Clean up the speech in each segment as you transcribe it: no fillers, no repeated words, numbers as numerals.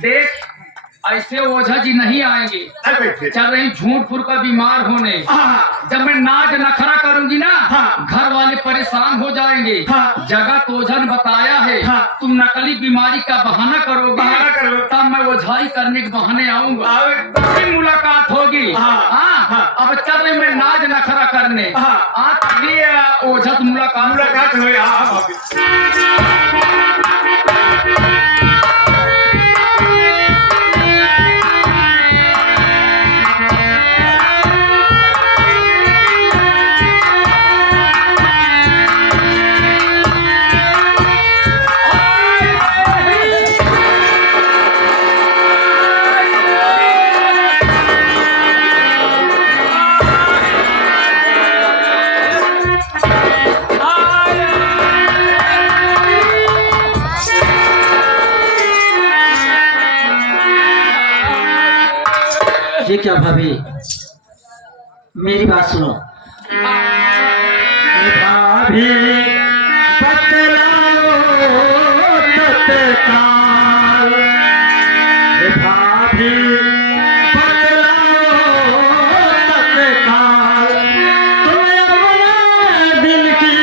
देख ऐसे ओझा जी नहीं आएंगे। चल रही झूठ फूट का बीमार होने। जब मैं नाच नखरा करूंगी ना, घर वाले परेशान हो जाएंगे। जगह तो ओझा ने बताया है, तुम नकली बीमारी का बहाना करोगे, तब मैं ओझाई करने के बहाने आऊंगा, तभी मुलाकात होगी। अब चल रही मैं नाच नखरा करने, ओझा से मुलाकात ये क्या भाभी, मेरी बात सुनो। भाभी बतलाओ तत्काल, भाभी बतलाओ तत्काल, तुम्हें अपने दिल की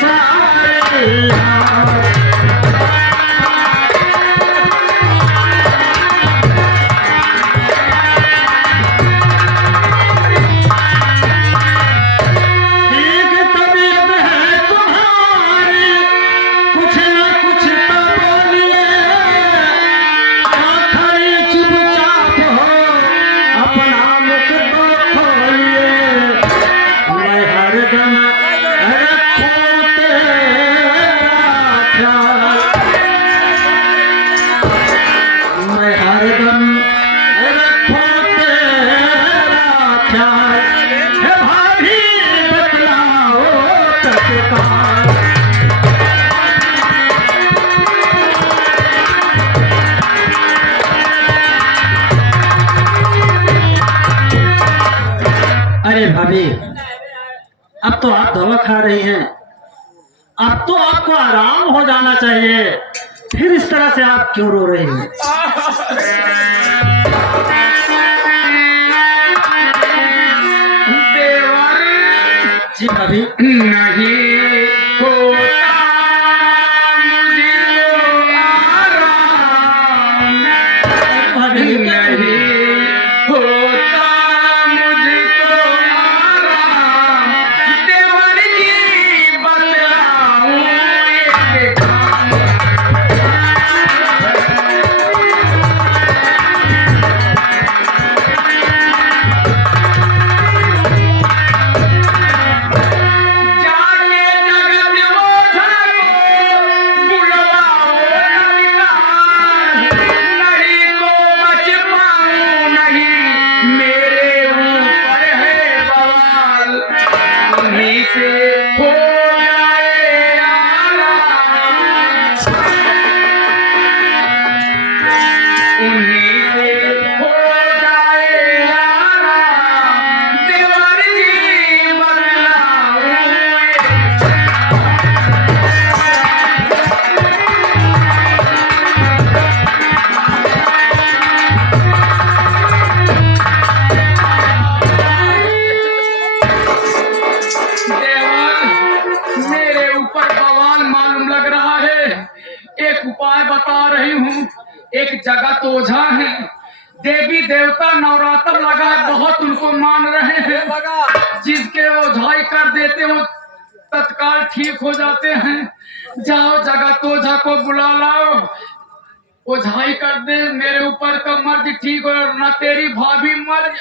सारी भाभी, अब तो आप दवा खा रही हैं, अब तो आपको आराम हो जाना चाहिए, फिर इस तरह से आप क्यों रो रही हैं? जी भाभी, नहीं होता मुझे आराम, भाभी नहीं होता मुझको आराम, देवर जी बतलाऊं एक काम। जाके जगत ओझा को बुलवाओ तत्काल, नहीं तो बच पाऊं नहीं, मेरे ऊपर है बवाल, उन्हीं से हो जाए आराम, उन्हीं से हो जाए आराम, देवर जी बतलाऊं देवर, मेरे ऊपर बवाल मालूम लग रहा है। एक उपाय बता रही हूँ। एक जगह तो ओझा है, देवी देवता नवरात्र लगा है, बहुत उनको मान रहे हैं, जिसके ओझाई कर देते हो तत्काल ठीक हो जाते हैं। जाओ जगह तो ओझा को बुला लाओ, ओझाई कर दे, मेरे ऊपर का मर्ज ठीक हो, ना तेरी भाभी मर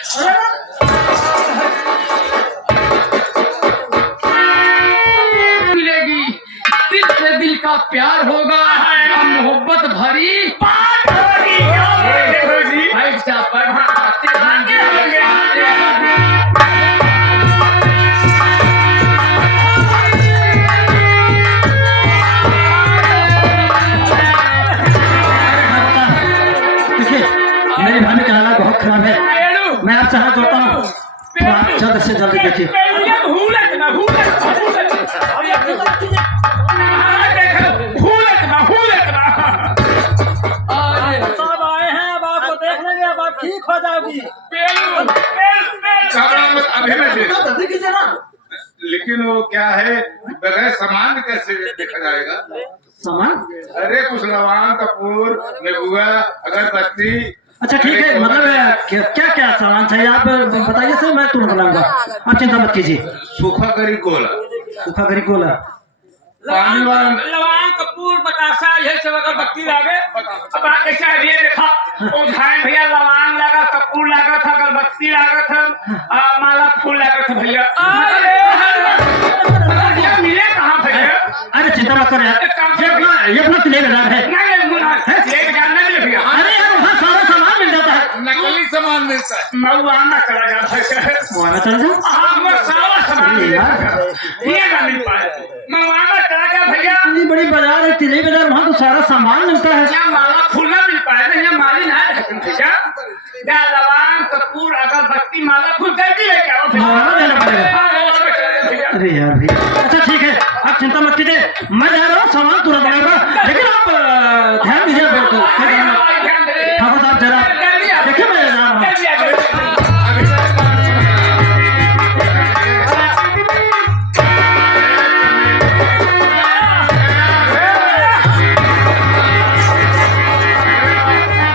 मिलेगी, दिल से दिल का प्यार होगा, मोहब्बत भरी बात होगी। ऐसा पढ़ाते देखिए, मेरी भाभी का हालत बहुत खराब है, मैं आपसे हाथ जोड़ता हूँ, तो आप जल्द से जल्द देखिए। सब आए कराएगा? सामान। अरे कुछ लवांग, कपूर, निबुआ, अगरबत्ती। अच्छा ठीक है, मतलब क्या क्या सामान चाहिए आप बताइए सर, मैं तुरंत लाऊंगा, आप चिंता मत कीजिए। सूखा करी कोला, सूखा करी कोला, पानी वाला लवांग, कपूर, बतासा, ये सब अगरबत्ती लागे। अब ऐसा ये देखा, ओ भाई भैया लवांग लगा, कपूर लगा था, अगरबत्ती लगा था, माला फूल लगा था भैया। भैया मिले कहाँ भैया? अरे चिंता मत कर यार, ये अपना तिलेदार है। नहीं एक जानना नहीं भैया। अरे यार वहाँ सारा सामान मिल जाता है। नकली सामान मिलता है। मऊआना चला जाता है। वहाँ चल जाओ। हाँ मैं सारा सामान अरे यार, नहीं पाया। मऊआना चला गया भैया। इतनी बड़ी बाजार है, तिले बाजार, वहाँ तो सारा सामान मिलता है। यहाँ माला फूल ना मिल पाया ना, यहाँ माली ना है भैया। यहाँ लवांग, कपूर, अगरबत्ती, माला फूल कर भी है क्या? माला देना पड़ेगा। अरे यार भैया, अच्छा ठीक है, आप चिंता मत कीजिए, मैं जा रहा हूँ, सामान तुरंत लाऊंगा, लेकिन आप ध्यान दीजिए ठाकुर साहब जरा, देखिए मैं जा रहा हूँ।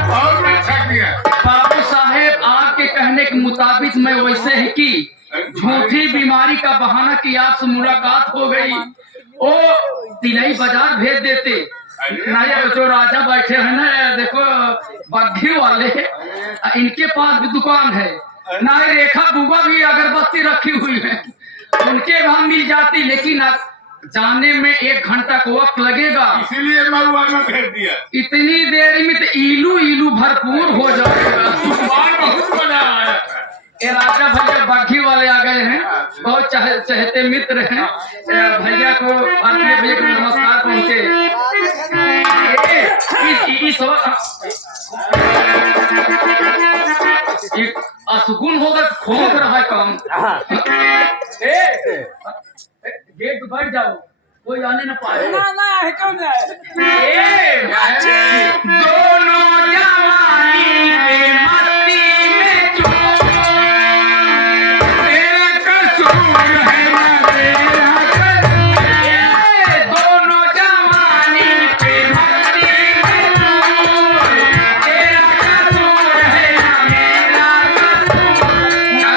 बहुत अच्छा किया। बाबू साहेब आपके कहने के मुताबिक मैं वैसे ही की झूठी बीमारी का बहाना कि आपसे मुलाकात हो गई, ओ तिलई बाजार भेज देते। नहीं जो राजा बैठे हैं ना, देखो बग्घी वाले, इनके पास भी दुकान है ना, रेखा बुआ भी अगरबत्ती रखी हुई है, उनके वहां मिल जाती, लेकिन जाने में 1 घंटा का वक्त लगेगा। इसीलिए मऊआना भेज दिया। इतनी देर में तो इलू इलू भरपूर हो जाएगा। सामान बहुत बना है। ये राजा भैया बागी वाले आ गए हैं, बहुत चहते मित्र हैं। भैया को भारतीय भैया को नमस्कार पहुंचे। असुगुन होगा, खोज रहा है काम। गेट बैठ जाओ, कोई आने न पाए। दोनों जवानी के मस्ती में चूर, तेरा कसूर है ना तेरा कसूर। दोनों जवानी के मस्ती में चूर, तेरा कसूर है ना मेरा कसूर। ना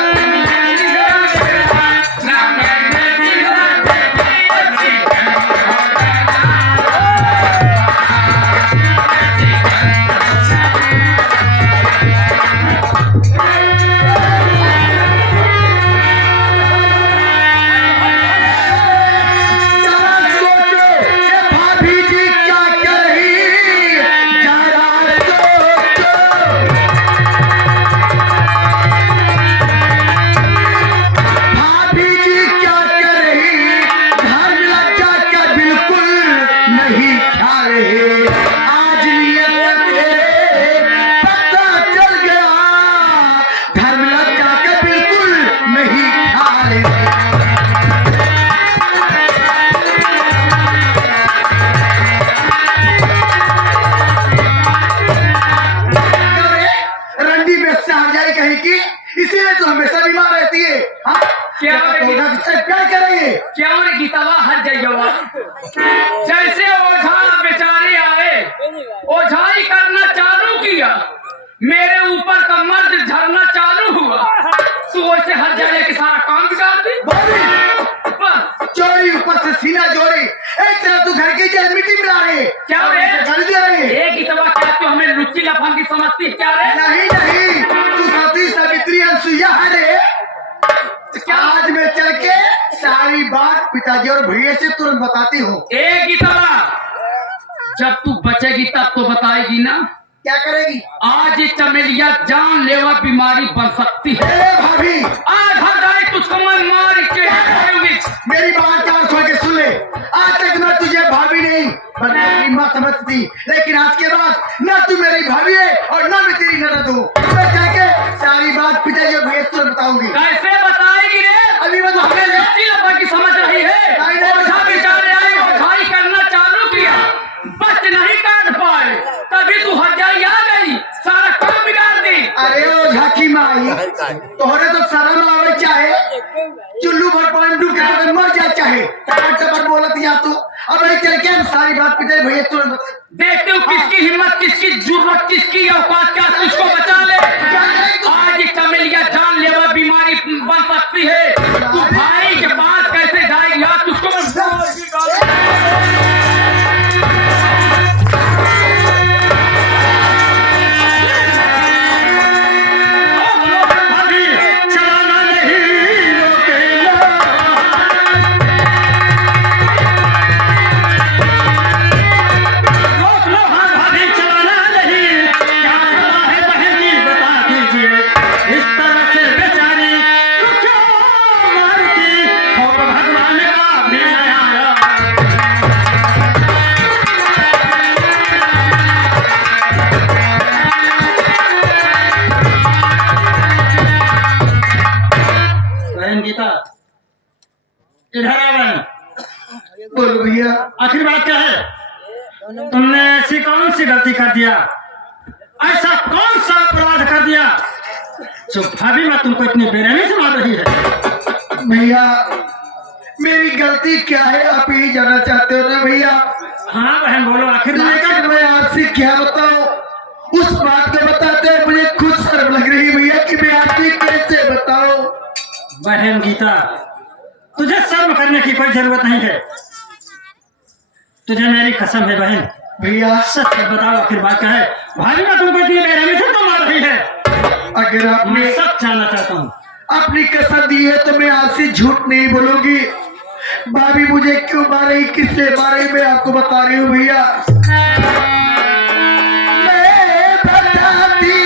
इसीलिए तो हमेशा बीमार रहती है। हाँ? क्या क्या करेंगे? क्या गीतवा हट जाइएगा। जैसे ओझा बेचारे आए, ओझाई करना चालू किया, मेरे ऊपर का मर्द झरना चालू हुआ, तो वैसे हट जाए कि सारा काम बिगाड़ दी। चोरी ऊपर से सीना जोड़ी, एक तरफ तू घर की जेल मिट्टी मिला रहे, क्या रे? गाली दे रहे हैं। एक गीतवा क्या तू हमें लुच्ची लफंगी समझती है क्या रे? नहीं नहीं, तू सती सावित्री अनसुईया है रे। आज मैं चल के सारी बात पिताजी और भैया से तुरंत बताती हूँ। एक गीतवा, जब तू बचेगी तब तो बताएगी ना। क्या करेगी? आज ये चमेलिया जानलेवा बीमारी बन सकती है। ए भाभी, आज हर जाए तुझको मैं मार के हटाऊंगी। मेरी बात कान खोल के सुन ले। आज तक मैं तुझे भाभी नहीं बल्कि अपनी माँ समझती, लेकिन आज के बाद न तू मेरी भाभी है और न मैं तेरी ननद हूँ। मैं जाके सारी बात पिताजी और भैया से बताऊंगी। कैसे बताएगी रे? अभी मैं तो हमें ले की समझ रही है। ओझा बेचारे आए, ओझाई करना चालू किया, बच नहीं काट पाए, तभी तू हजाई आ गई, सारा काम बिगाड़ दी। अरे ओ झाकी माई तोहरे तो शर्म आवे चाहे चुल्लू भर पानी डूब के तो मर जाए चाहे टपर बोलत या तो अब नहीं चल के हम सारी बात पिटे भैया तुरंत बता। देखते हो किसकी हिम्मत, किसकी जुर्रत, किसकी औकात, क्या तुझको बचा ले। आज ये कमेलिया जानलेवा बीमारी बन सकती है। तू भाई के पास कैसे जाएगी यार, तुझको भाभी चलाना नहीं रोकेगा। रोक लो हाँ भाभी चलाना नहीं, क्या करना है बहन जी बता दीजिए। इस तरह से बेचारी तो क्यों मारती हो, तो भगवान का भी नहीं आया। बहन गीता इधर आ बहन। बोलो भैया। आखिर बात क्या है, तुमने ऐसी कौन सी गलती कर दिया, ऐसा कौन सा अपराध कर दिया जो भाभी माँ तुमको इतनी बेरहमी से मार रही है। भैया मेरी गलती क्या है आप यही जानना चाहते हो ना भैया। हाँ बहन बोलो आखिर लेकिन मैं आपसे क्या बताऊं, उस बात को बताते हुए मुझे खुद शर्म लग रही है भैया कि मैं आपसे कैसे बताऊं। बहन गीता तुझे शर्म करने की कोई जरूरत नहीं है, तुझे मेरी कसम है बहन। भैया सच बताओ आखिर बात क्या है, भाभी माँ तुमको इतनी बेरहमी से क्यों मार रही है। अगर मैं आपने सब जानना चाहता हूँ। अपनी कसम दी है तो मैं आपसे झूठ नहीं बोलूंगी। भाभी मुझे क्यों मारे, किससे मारे, मैं आपको बता रही हूँ भैया। मैं बताती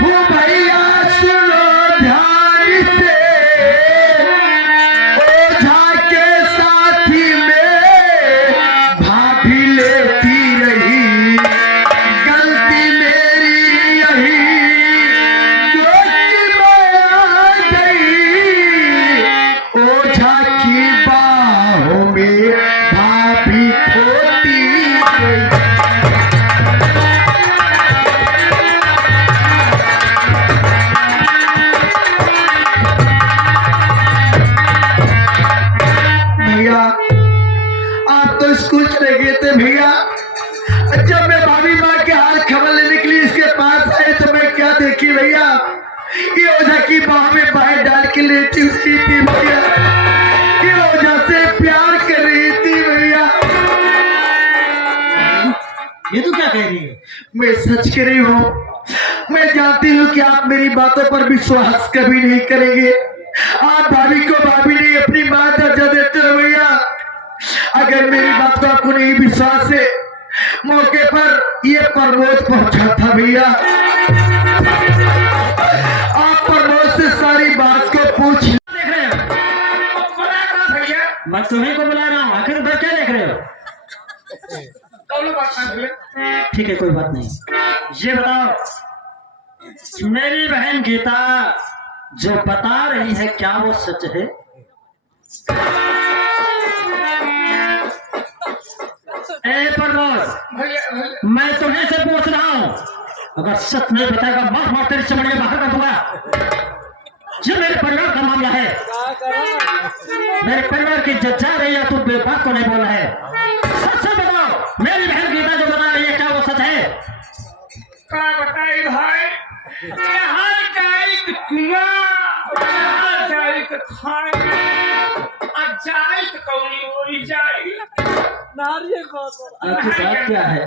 हूँ भैया सुनो ध्यान से, ओझा के साथी में भाभी लेती रही, गलती मेरी यही ओझा की बाहों में भाभी खोती गई। भैया आप तो स्कूल चले गए थे भैया, जब मैं भाभी माँ के हाल खबर लेने के लिए इसके पास आए तो मैं क्या देखी भैया, ये ओझा की बाह में बाहें डाल के लेटी हुई थी भैया, ये ओझा से प्यार कर रही थी भैया। ये तो क्या कह रही है। मैं सच कह रही हूँ, मैं जानती हूँ कि आप मेरी बातों पर विश्वास कभी नहीं करेंगे। आप भाभी को भाभी नहीं अपनी माँ दर्जा देते हो भैया। अगर मेरी बात को आपको नहीं विश्वास है, मौके पर ये प्रमोद पहुंचा था भैया, आप प्रमोद से सारी बात को पूछ। देख रहे हो भैया मैं तुम्हें को बुला रहा हूँ, आखिर उधर क्या देख रहे हो। दोनों बात कर भैया। ठीक है कोई बात नहीं, ये बताओ मेरी बहन गीता जो बता रही है क्या वो सच है। ए प्रमोद भैया मैं तुम्हें से पूछ रहा हूँ, अगर सच नहीं बताएगा मार मार तेरी चमड़ियां बाहर कर दूंगा। ये मेरे परिवार का मामला है, मेरे परिवार की इज्जत जा रही है, तू बेबाक को नहीं बोला है। सच से बताओ मेरी बहन गीता जो बता रही है क्या वो सच है। क्या बताई भाई, यहाँ जाए कुआं, यहाँ जाए खाए, और जाए कौड़ी ओरी जाए। आपकी बात क्या है।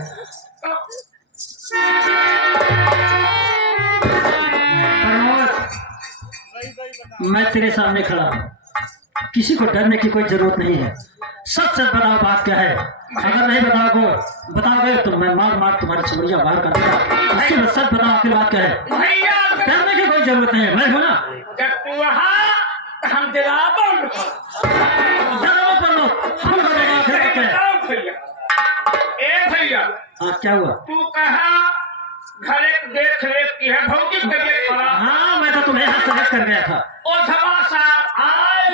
प्रमोद मैं तेरे सामने खड़ा हूँ, किसी को डरने की कोई जरूरत नहीं है। सच सच बताओ बात क्या है, अगर नहीं बताओगे तो मैं मार मार तुम्हारी चमड़ियां बाहर कर दूंगा। इससे सच बताओ आखिर बात क्या है। भैया डरने की कोई जरूरत नहीं है, मैं हूं ना। जब तू वहाँ हम जलाबो जनाब प्रमोद हम बताओ आखिर बात क्या है। भैया ए भैया हाँ क्या हुआ। तू कहा घरे देख रेख की है भौजी तबियत खराब। हाँ मैं तो तुम्हें यहाँ सजेस्ट कर गया था। ओ धमा साहब आए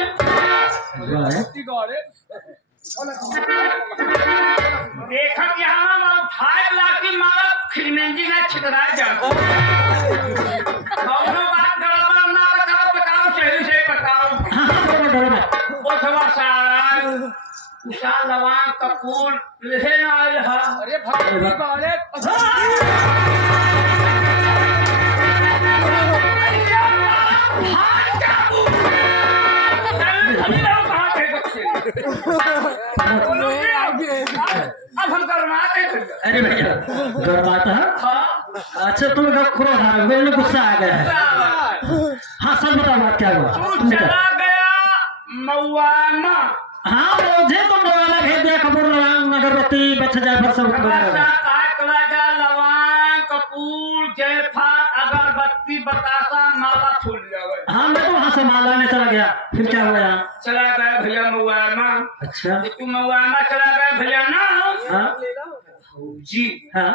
देखा कि हम उठाए लाठी मारा खिलमेंजी ना छितरा जा। दोनों बात उषा लवांग कपूर ले ना आए हा अरे भगवती बाले अब हम करवाते हैं अरे भैया गरमाता है अच्छा तुम खुरो था मेरे गुस्सा आ गया है हाँ सच बताओ बात क्या हुआ तू चला गया मऊआना हाँ मुझे तो मोबाइल भेज दिया कपूर लवांग अगरबत्ती बच्चा जायफल सब कलाजा लवांग कपूर जयफल अगरबत्ती बतासा माला फूल जावे हाँ मैं तो वहाँ से माल लाने चला गया फिर क्या हुआ यहाँ चला गया भैया मऊआना अच्छा तू मऊआना चला गया भैया ना हाँ जी हाँ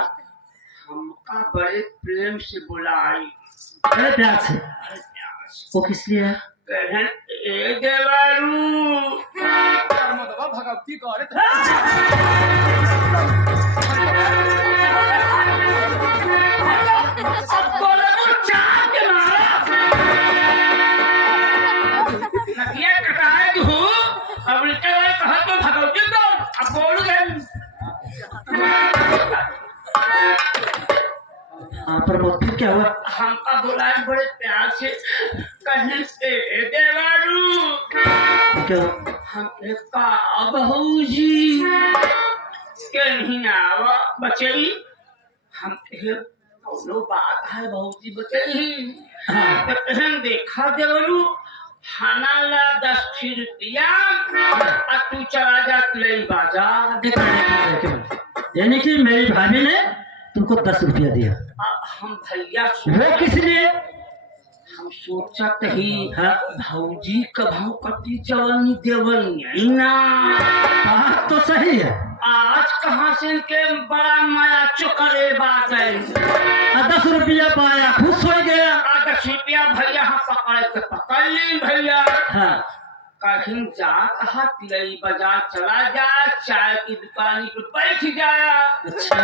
हमका बड़े प्रेम से बुलाई अरे प्यार से वो किस लिए है कहन ए देवारू भगवती गौरे अब बोले तो चार के मारा नदिया कटाए तू अब उल्टे वाले कहा तो भगवती को अब बोलू गए हाँ प्रमोद फिर क्या हुआ हमका बुलाए बड़े प्यार से कहन ए देवारू क्या हम का बहू जी के नहीं आवा बचई हम कौनो बात है बहू जी बचई हाँ कहन देखा देवलू खाना ला 10 रुपया और तू चला जा तुलई बाजार एक मिनट यानी कि मेरी भाभी ने तुमको 10 रुपया दिया हम भैया वो किस लिए हम सोचा कहीं हाँ भौजी कभाऊ कटी जवानी देवई ना बात तो सही है आज कहाँ से इनके बड़ा माया चुकरे बात है 10 रुपया पाया खुश हो गया 10 रुपया भैया हम पकड़े के पकड़ ली भैया हाँ कहीं जा कहा तिलई बाजार चला जा चाय की दुकान पर बैठ जाया अच्छा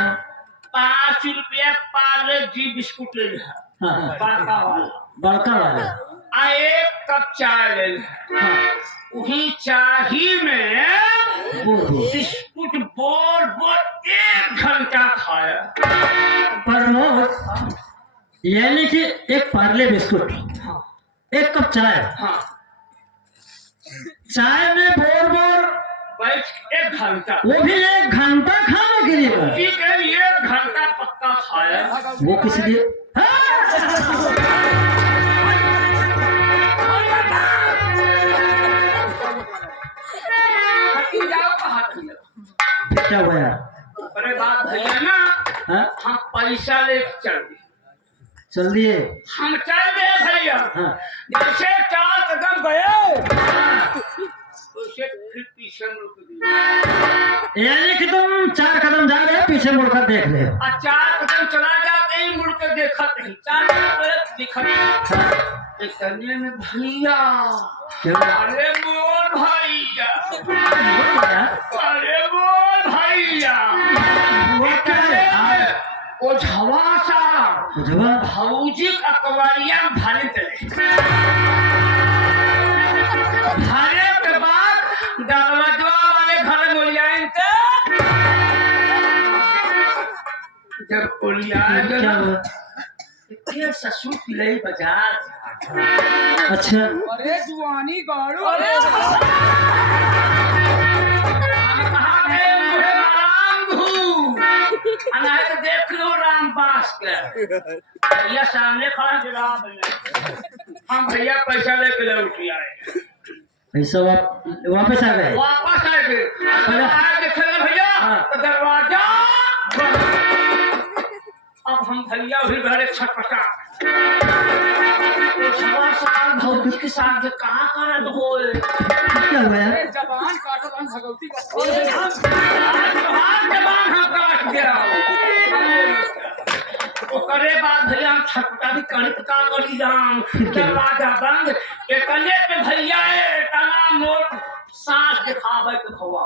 5 रुपया पार्ले जी बिस्कुट ले लिया हाँ हाँ बड़का वाला बड़का वाला आ 1 कप चाय ले लिया हाँ वही चाही में वो बिस्कुट बोल बोल 1 घंटा खाया प्रमोद यानी कि एक पार्ले बिस्कुट हाँ 1 कप चाय हाँ चाय में बोर बोर बैठ 1 घंटा वो भी 1 घंटा खाने के लिए जी के लिए 1 घंटा पक्का खाया वो किस लिए हाँ! जाओ कहा क्या हुआ यार अरे बात भैया ना हाँ हम पैसा लेके चल दिए चल दिए हम चल गए भैया हाँ जैसे 4 कदम गए उसे फिर पीछे मुड़ दिए यानी कि तुम 4 कदम जा रहे हो पीछे मुड़कर देख रहे हो और 4 कदम चला जाते ही मुड़ के देखा नहीं 4 कदम दिखा नहीं इतने में भैया क्या अरे बोल भैया हुआ? अरे बोल भैया वो क्या है ओ झवा सा जवाब भौजी अकबरिया भाने चले भाने के बाद दरवाजा वाले घर बोलियाएं जब बोलियाए क्या हुआ ये ससुर पिलई बाजार अच्छा अरे जुआनी गाड़ू हम कहा गए मुझे राम धू अनाहे तो देख लो राम बास के भैया सामने खड़ा जवाब हम भैया पैसा लेके लौट आए ऐसा वापस आ गए वापस आए थे देखे भैया तो दरवाजा अब हम भैया भी घरे छटपटा भौजी के साथ कहाँ करत हो क्या हुआ यार जबान काटो हम भगवती का जबान हम काट गया ओकरे बाद भैया हम छटपटा भी करित का करी राम दरवाजा बंद एकले पे भैया तना मोर सांस दिखावे के भवा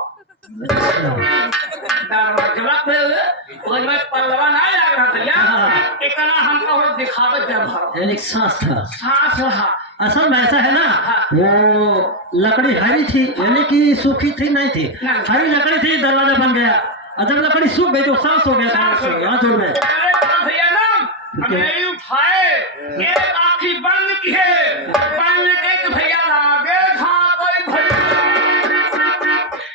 दरवाजा पे ओमे पल्लवा ना लग रहा भैया एकना हमको दिखावे के भवा यानी सांस था सांस रहा असल में ऐसा है ना, वो लकड़ी हरी थी, यानी कि सूखी थी नहीं थी, हरी लकड़ी थी, दरवाजा बन गया, और जब लकड़ी सूख गई तो सांस हो गया था यहाँ जोड़ में। भैया ना हमें उठाए, एक आँखी बंद किए, बंद के भैया लागे था कोई भैया,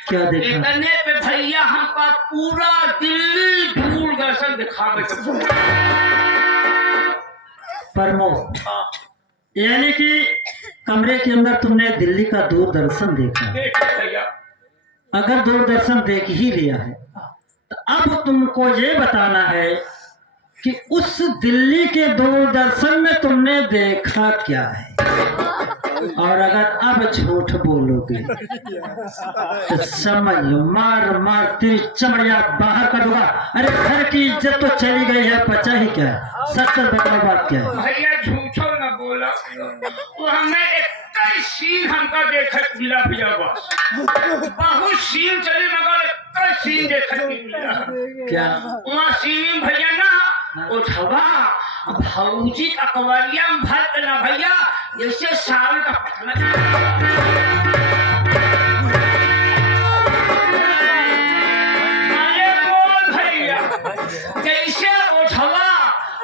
क्या देखा? इतने पे भैया हमका पूरा दिल्ली दूरदर्शन दिखा दे। प्रमोद, यानी कि कमरे के अंदर तुमने दिल्ली का दूरदर्शन देखा। भैया अगर दूरदर्शन देख ही लिया है तो अब तुमको ये बताना है कि उस दिल्ली के दूरदर्शन में तुमने देखा क्या है, और अगर अब झूठ बोलोगे तो समझ लो मार मार तेरी चमड़िया बाहर कर दूंगा। अरे घर की इज्जत तो चली गई है, बचा ही क्या है? सच सच बताओ बात क्या है? भैया झूठो न बोला, वो हमें एक सीन हमका देखत मिला भैया, बस बहुत सीन चले मगर एक सीन देखत मिला। क्या? वहाँ सीन भैया ना उठवा भौजी अकबरिया में भर ना भैया, जैसे साल का अरे बोल भैया, जैसे उठवा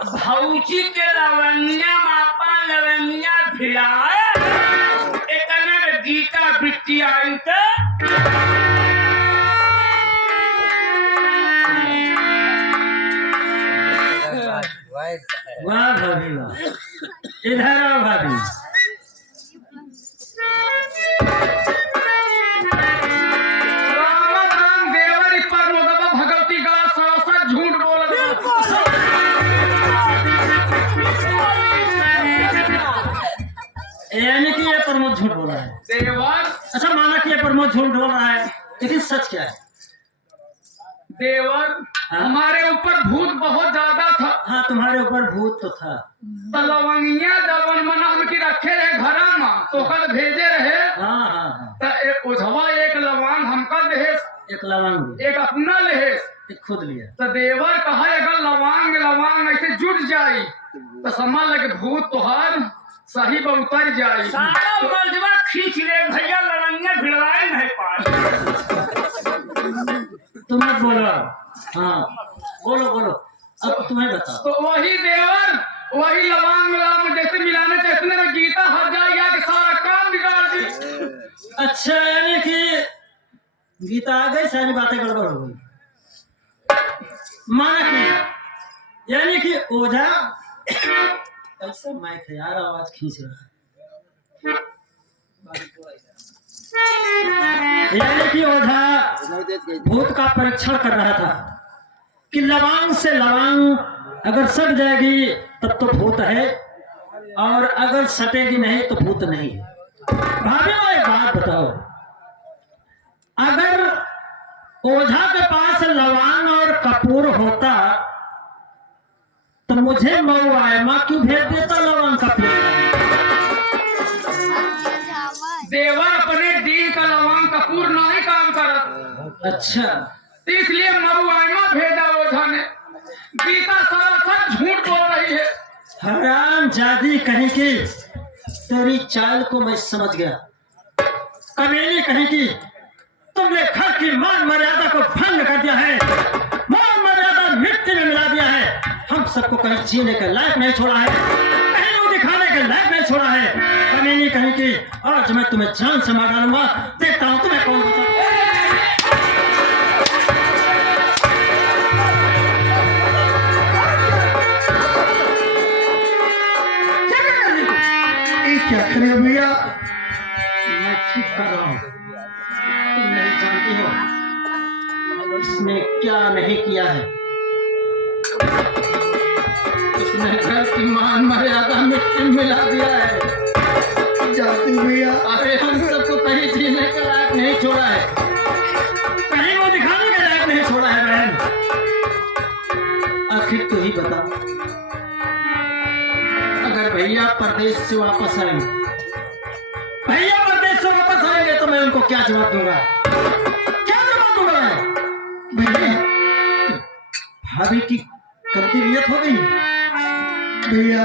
भौजी के लवंगिया मापा लवंगिया भिड़ाए, एक गीता बिट्टी आई तो वाह भाभी वाह, इधर आओ भाभी। राम राम देवरी पर मोदबा भगवती गला सरासर झूठ बोल यानी कि ये प्रमोद झूठ बोल रहा है। देवर। अच्छा माना कि ये प्रमोद झूठ बोल रहा है, लेकिन सच क्या है? देवर हमारे ऊपर भूत बहुत ज्यादा था। हाँ तुम्हारे ऊपर भूत तो था। तो लवंगिया जवन मना की रखे रहे घर में, तो कल भेजे रहे। हाँ हाँ हाँ, तो एक उझवा एक लवांग हमका देहे, एक लवंग एक अपना लेहे। एक खुद लिया। तो देवर कहा अगर लवांग लवांग ऐसे जुट जाई तो समझ लगे भूत तोहार सही पर उतर जाई। सारा मर्दवा खींच ले भैया, लवंगिया भिड़वाए नहीं पाए। तुम मत बोलो। हाँ बोलो बोलो, अब तुम्हें बताओ। तो वही देवर वही लवांग मिलाम जैसे मिलाने चाहते ना, गीता हर जाएगा कि सारा काम बिगाड़ दी। अच्छा यानी कि गीता आ गई, सारी बातें गड़बड़ हो गई। माना कि यानी कि ओझा ऐसा माइक है यार, आवाज खींच रहा है। यानी कि ओझा भूत का परीक्षण कर रहा था कि लवांग से लवांग अगर सट जाएगी तब तो भूत है, और अगर सटेगी नहीं तो भूत नहीं है। भाभी को एक बात बताओ, अगर ओझा के पास लवांग और कपूर होता तो मुझे मऊ आयमा क्यों भेज देता लवांग कपूर? देवर अपने दिल का लवांग कपूर नहीं काम करत, अच्छा इसलिए मरुआइमा भेजा ओझा ने। गीता सरासर झूठ बोल रही है। हराम जादी कहीं की, तेरी चाल को मैं समझ गया। कमेली कहीं की, तुमने घर की मान मर्यादा को भंग कर दिया है, मान मर्यादा मिट्टी में मिला दिया है। हम सबको कहीं जीने के लायक नहीं छोड़ा है, कहीं वो दिखाने के लायक नहीं छोड़ा है। कमेली कहीं की, आज मैं तुम्हें जान से मार डालूंगा। देखता हूँ तुम्हें कौन बचा। क्या करे भैया? मैं ठीक कर रहा हूँ, तुम नहीं जानती हो इसने क्या नहीं किया है। इसने घर की मान मर्यादा मिट्टी में मिला दिया है। जानती हूँ भैया। अरे हम सबको कहीं जीने के लायक नहीं छोड़ा है, कहीं वो दिखाने के लायक नहीं छोड़ा है। बहन आखिर तू ही बता, अगर भैया परदेश से वापस आएंगे, भैया परदेश से वापस आएंगे तो मैं उनको क्या जवाब दूंगा? क्या जवाब दूंगा? भैया भाभी की गलती नियत हो गई। भैया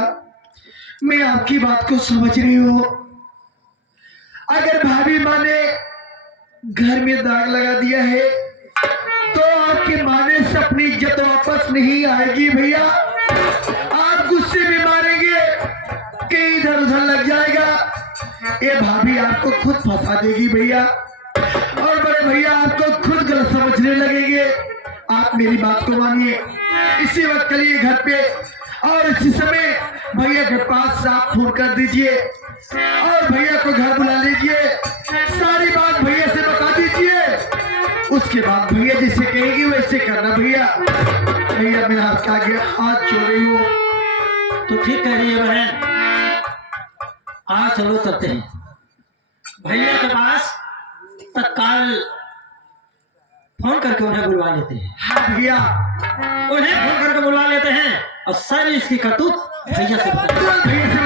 मैं आपकी बात को समझ रही हूँ। अगर भाभी माँ ने घर में दाग लगा दिया है तो आपके माने से अपनी इज्जत वापस नहीं आएगी भैया। आप गुस्से में मारेंगे कि इधर उधर लग जाएगा। ये भाभी आपको खुद फंसा देगी भैया, और बड़े भैया आपको खुद गलत समझने लगेंगे। आप मेरी बात को मानिए, इसी वक्त चलिए घर पे और इसी समय भैया के पास आप फोन कर दीजिए और भैया को घर बुला लीजिए। सारी बात भैया से बता दीजिए, उसके बाद भैया जैसे कहेगी वैसे करना। भैया भैया मैं आपके आगे हाथ जोड़ रही हूँ। तो ठीक कह रही है बहन, आज चलो चलते हैं भैया के पास, तत्काल फोन करके उन्हें बुलवा लेते हैं। हाँ भैया, उन्हें फोन करके बुलवा लेते हैं और सारी इसकी करतूत भैया से बताएंगे। तुरंत भैया से